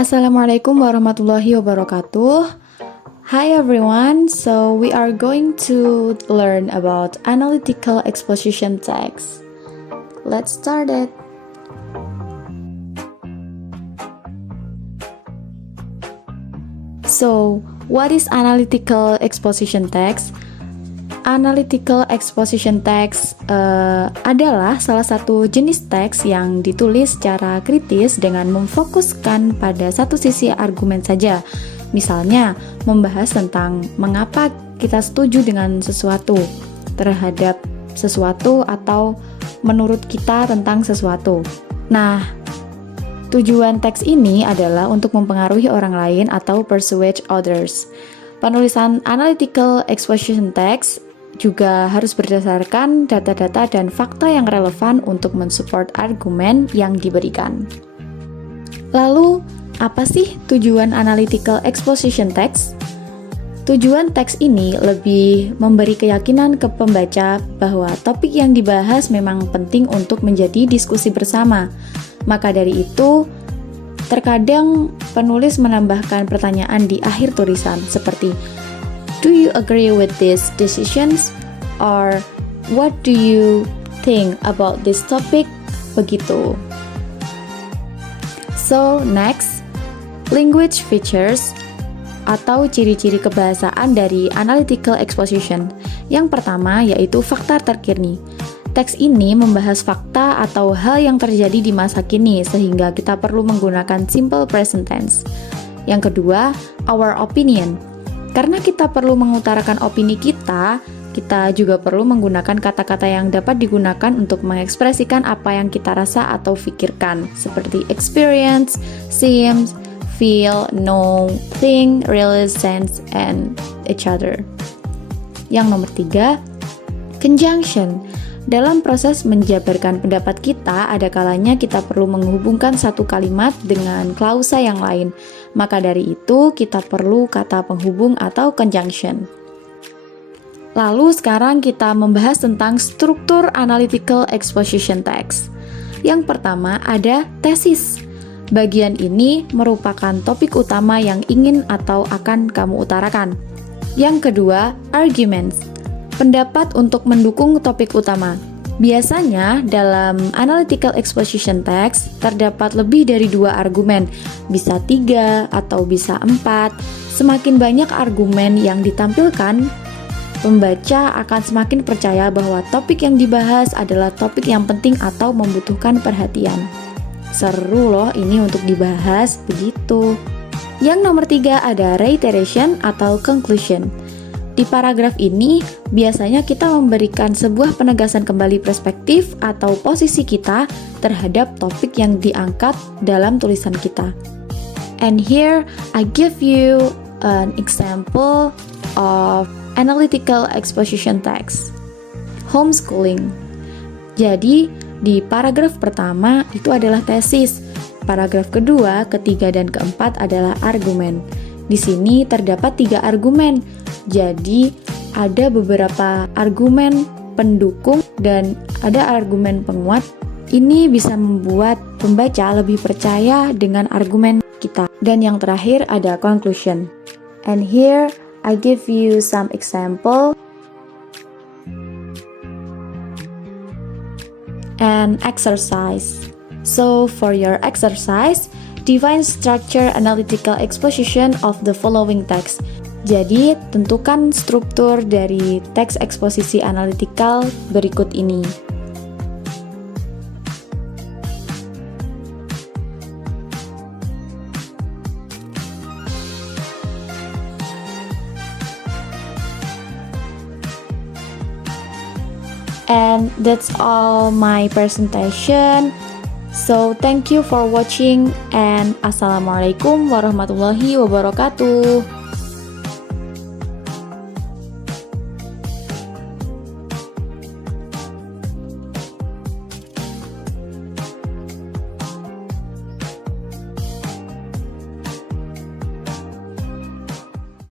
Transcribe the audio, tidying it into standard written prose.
Assalamualaikum warahmatullahi wabarakatuh. Hi everyone, so we are going to learn about analytical exposition text. Let's start it. So, what is analytical exposition text? Analytical exposition text adalah salah satu jenis teks yang ditulis secara kritis dengan memfokuskan pada satu sisi argumen saja. Misalnya, membahas tentang mengapa kita setuju dengan sesuatu, terhadap sesuatu, atau menurut kita tentang sesuatu. Nah, tujuan teks ini adalah untuk mempengaruhi orang lain atau persuade others. Penulisan analytical exposition text juga harus berdasarkan data-data dan fakta yang relevan untuk mensupport argumen yang diberikan. Lalu, apa sih tujuan analytical exposition text? Tujuan teks ini lebih memberi keyakinan ke pembaca bahwa topik yang dibahas memang penting untuk menjadi diskusi bersama. Maka dari itu, terkadang penulis menambahkan pertanyaan di akhir tulisan seperti "Do you agree with these decisions?" or "What do you think about this topic?" Begitu. So, next, language features atau ciri-ciri kebahasaan dari analytical exposition. Yang pertama yaitu fakta terkini. Teks ini membahas fakta atau hal yang terjadi di masa kini sehingga kita perlu menggunakan simple present tense. Yang kedua, our opinion. Karena kita perlu mengutarakan opini kita juga perlu menggunakan kata-kata yang dapat digunakan untuk mengekspresikan apa yang kita rasa atau pikirkan, seperti experience, seems, feel, know, think, realize, sense, and each other. Yang nomor 3, conjunction. Dalam proses menjabarkan pendapat kita, ada kalanya kita perlu menghubungkan satu kalimat dengan klausa yang lain. Maka dari itu, kita perlu kata penghubung atau conjunction. Lalu sekarang kita membahas tentang struktur analytical exposition text. Yang pertama ada tesis. Bagian ini merupakan topik utama yang ingin atau akan kamu utarakan. Yang kedua, arguments. Pendapat untuk mendukung topik utama. Biasanya dalam analytical exposition text terdapat lebih dari 2 argumen, bisa 3 atau bisa 4. Semakin banyak argumen yang ditampilkan, pembaca akan semakin percaya bahwa topik yang dibahas adalah topik yang penting atau membutuhkan perhatian. Seru loh ini untuk dibahas, begitu. Yang nomor 3 ada reiteration atau conclusion. Di paragraf ini, biasanya kita memberikan sebuah penegasan kembali perspektif atau posisi kita terhadap topik yang diangkat dalam tulisan kita. And here, I give you an example of analytical exposition text. Homeschooling. Jadi, di paragraf pertama itu adalah tesis. Paragraf kedua, ketiga, dan keempat adalah argumen. Di sini terdapat 3 argumen. Jadi, ada beberapa argumen pendukung dan ada argumen penguat. Ini bisa membuat pembaca lebih percaya dengan argumen kita. Dan yang terakhir ada conclusion. And here I give you some example and exercise. So for your exercise, define structure analytical exposition of the following text. Jadi, tentukan struktur dari teks eksposisi analitikal berikut ini. And that's all my presentation. So, thank you for watching and Assalamualaikum warahmatullahi wabarakatuh.